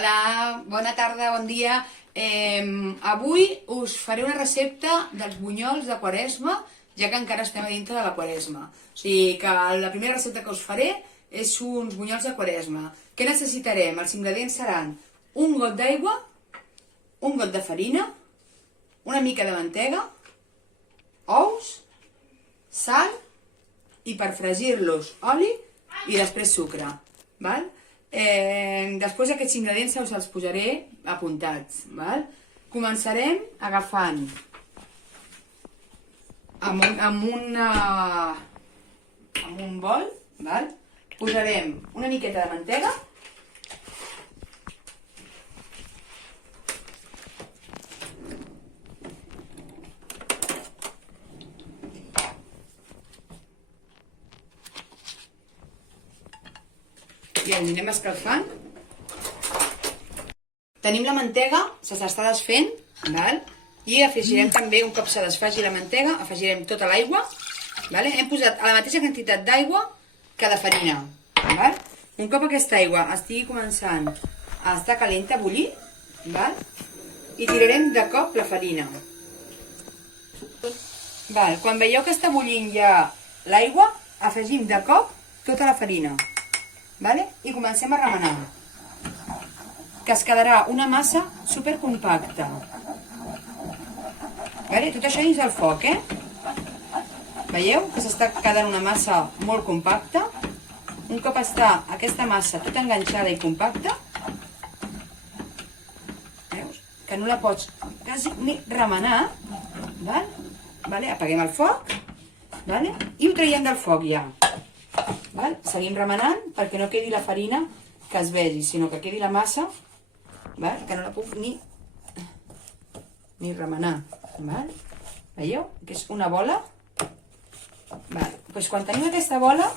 Hola, bona tarda, bon dia. Avui us faré una recepta dels bunyols de Quaresma, ja que encara estem a dintre de la Quaresma. O sigui que la primera recepta que us faré és uns bunyols de Quaresma. Què necessitarem? Els ingredients seran un got d'aigua, un got de farina, una mica de mantega, ous, sal i per fregir-los oli i després sucre. Val? Després aquests ingredients us els posaré apuntats. Val? Començarem agafant amb un bol, val? Posarem una miqueta de mantega, i el anirem escalfant. Tenim la mantega, se s'està desfent, val? I afegirem també, un cop se desfaci la mantega, afegirem tota l'aigua. Vale? Hem posat a la mateixa quantitat d'aigua que de farina. Val? Un cop aquesta aigua estigui començant a estar calenta, a bullir, val? I tirarem de cop la farina. Val? Quan veieu que està bullint ja l'aigua, afegim de cop tota la farina. Vale? I comencem a remenar, que es quedarà una massa supercompacta. Vale? Tot això dins del foc, Veieu que s'està quedant una massa molt compacta? Un cop està aquesta massa tota enganxada i compacta, veus? Que no la pots quasi ni remenar, vale? Apaguem el foc, vale? I ho traiem del foc ja. Val? Seguim remenant perquè no quedi la farina que es vegi, sinó que quedi la massa, val? Que no la puc ni remenar. Val? Veieu? Que és una bola. Val? Pues quan tenim aquesta bola,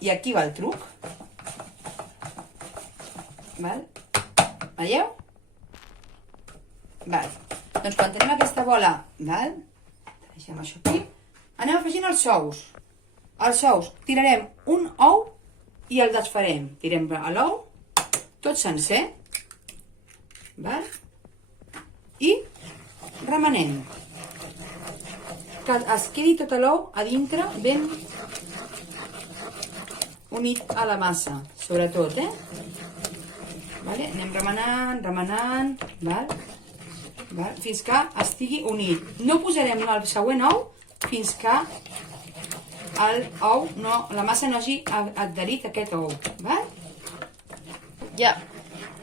i aquí va el truc. Val? Veieu? Val. Doncs quan tenim aquesta bola, val? Deixem això aquí. Anem afegint els ous. Els ous, tirarem un ou i el desfarem. Tirem l'ou, tot sencer, val? I remenem. Que es quedi tot l'ou a dintre ben unit a la massa, sobretot, Vale? Anem remenant, remenant, val? Fins que estigui unit. No posarem el següent ou fins que la massa no hagi adherit a aquest ou, val? Ja,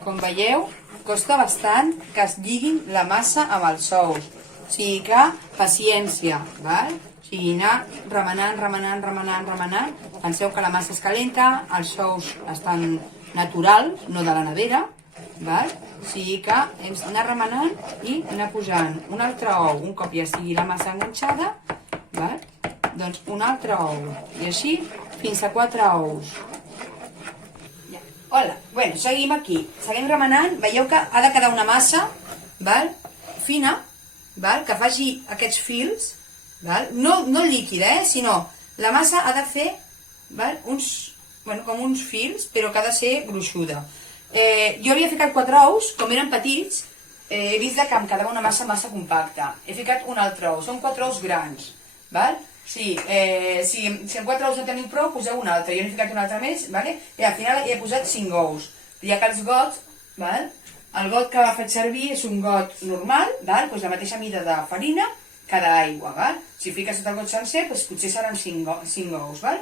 com veieu, costa bastant que es lliguin la massa amb els ous. O sigui que, paciència, val? O sigui, anar remenant, remenant, remenant, remenant. Penseu que la massa és calenta, els ous estan natural, no de la nevera, val? O sigui que hem d'anar remenant i anar posant un altre ou, un cop ja estigui la massa enganxada, val? Doncs un altre ou, i així fins a 4 ous. Ja. Hola, bueno, seguim aquí, seguim remenant, veieu que ha de quedar una massa, val? Fina, val? Que faci aquests fils, val? No líquida, sinó la massa ha de fer, val? Com uns fils, però que ha de ser gruixuda. Jo havia ficat 4 ous, com eren petits, he vist que em quedava una massa compacta. He ficat un altre ou, són 4 ous grans, val? Sí, si en 4 ous no teniu prou, poseu un altre. Jo n'he ficat un altre més, vale? I al final he posat 5 ous. Ja que els gots, val? El got que faig servir és un got normal, val? Pues la mateixa mida de farina que d'aigua, val? Si fiques tot el got sencer, pues potser seran 5 ous, val?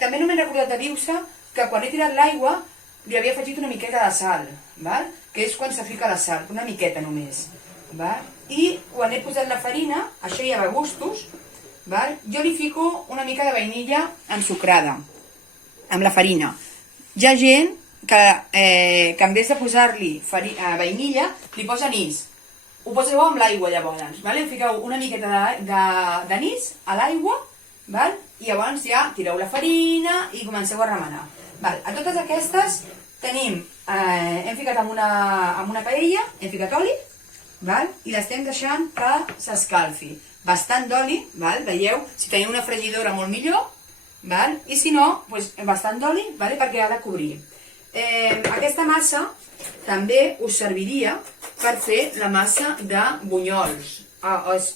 També no m'he recordat de dir-vos que quan he tirat l'aigua li havia afegit una miqueta de sal, val? Que és quan se fica la sal, una miqueta només, val? I quan he posat la farina, això ja va a gustos, val? Jo li fico una mica de vainilla ensucrada amb la farina. Hi ha gent que en vez de posar-li vainilla, li posa anís. Ho poseu amb l'aigua llavors. Vale? Fiqueu una miqueta d'anís a l'aigua, val? I llavors ja tireu la farina i comenceu a remenar. Val? A totes aquestes tenim, hem ficat en una paella, hem ficat oli, val? I l'estem deixant que s'escalfi. Bastant d'oli, veieu? Si teniu una fregidora molt millor, i si no, bastant d'oli, perquè ha de cobrir. Aquesta massa també us serviria per fer la massa de bunyols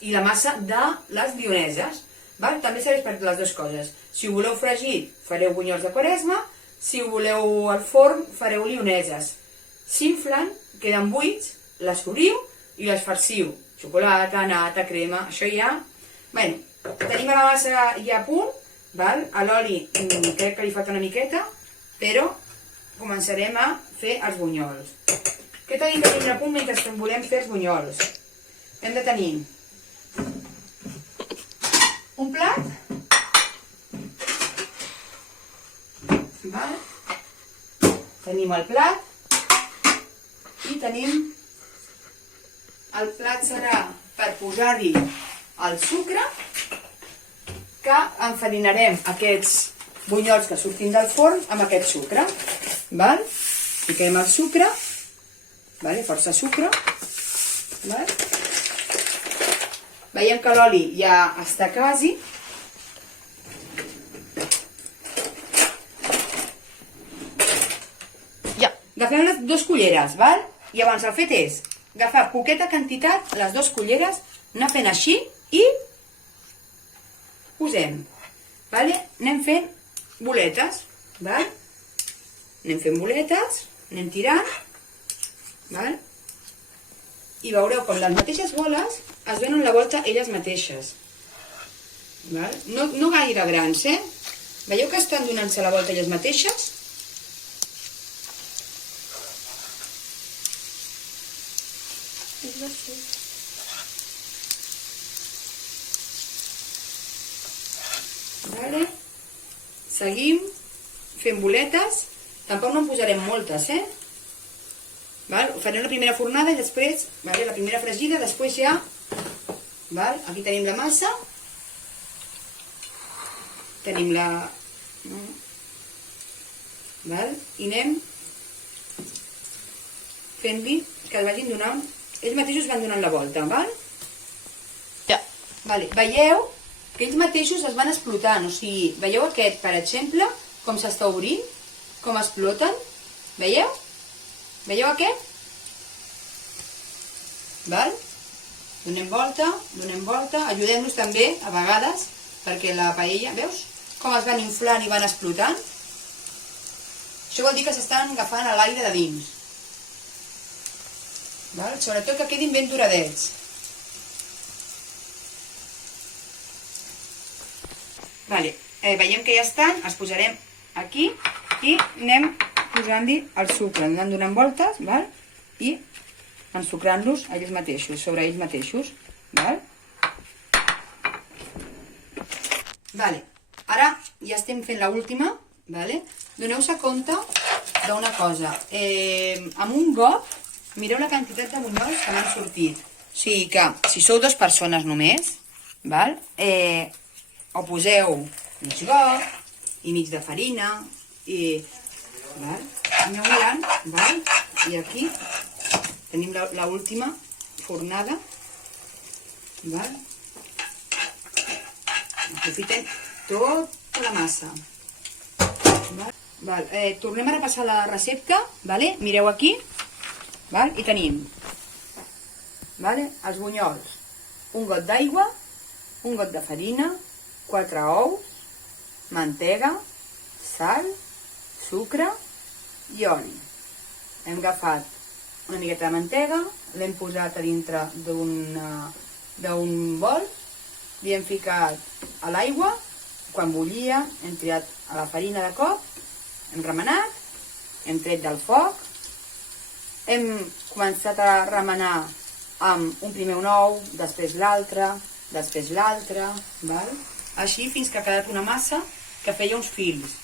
i la massa de les lioneses. També serveix per les dues coses. Si ho voleu fregit, fareu bunyols de Quaresma. Si ho voleu al forn, fareu lioneses. S'inflen, queden buits, les obriu i les farciu. Xocolata, nata, crema, això ja... Bé, tenim la massa ja a punt. A l'oli crec que li falta una miqueta, però començarem a fer els bunyols. Què tenim a punt mentre volem fer els bunyols? Hem de tenir un plat, tenim el plat i tenim el plat serà per posar-hi el sucre, que enfarinarem aquests bunyols que surtin del forn amb aquest sucre. Fiquem el sucre, força sucre. Veiem que l'oli ja està quasi. Agafem les 2 culleres, i llavors el fet és agafar poqueta quantitat, les 2 culleres, anar fent així i posem. Anem fent boletes. Anem fent boletes, anem tirant. I veureu com les mateixes boles es donen la volta elles mateixes. No gaire grans, Veieu que estan donant-se la volta elles mateixes? Seguim fent boletes. Tampoc no en posarem moltes, farem la primera fornada i després, la primera fregida, després ja, aquí tenim la massa, tenim la... i anem fent-li que el vagin donant, ells mateixos van donant la volta, veieu que ells mateixos es van explotant, o sigui, veieu aquest, per exemple, com s'està obrint, com exploten, veieu? Veieu aquest? Donem volta, ajudem-nos també, a vegades, perquè la paella, veus? Com es van inflant i van explotant? Això vol dir que s'estan agafant a l'aire de dins. Sobretot que quedin ben duradets. Veiem que ja estan, els posarem aquí i anem posant-hi el sucre, anant donant voltes i ensucrant-los a ells mateixos, sobre ells mateixos. Ara ja estem fent l'última. Doneu-vos compte d'una cosa. Amb un got, mireu la quantitat de bunyols que m'han sortit. O sigui que, si sou 2 persones només, o poseu mig got i mig de farina i aneu mirant, i aquí tenim l'última fornada. Aprofitem tota la massa. Tornem a repassar la recepta. Mireu aquí i tenim els bunyols, un got d'aigua, un got de farina, 4 ous, mantega, sal, sucre i oli. Hem agafat una miqueta de mantega, l'hem posat a dintre d'un bol, li hem ficat a l'aigua, quan bullia hem tirat a la farina de cop, hem remenat, hem tret del foc, hem començat a remenar amb primer un ou, després l'altre, així fins que ha quedat una massa que feia uns fils.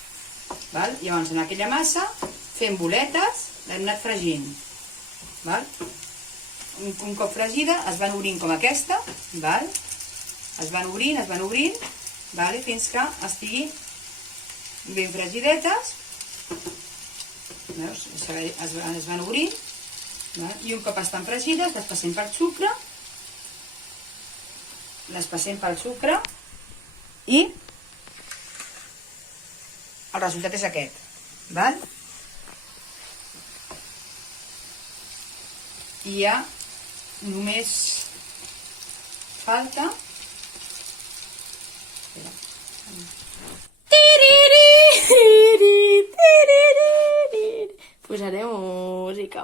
Llavors en aquella massa fem boletes, l'hem anat fregint. Un cop fregida es van obrint com aquesta, es van obrint, fins que estiguin ben fregidetes. Es van obrint, i un cop estan fregides les passem pel sucre, i el resultat és aquest. I ja només falta... Posaré música.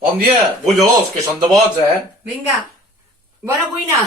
Bon dia, bullós, que són de bots, eh? Vinga, bona cuina!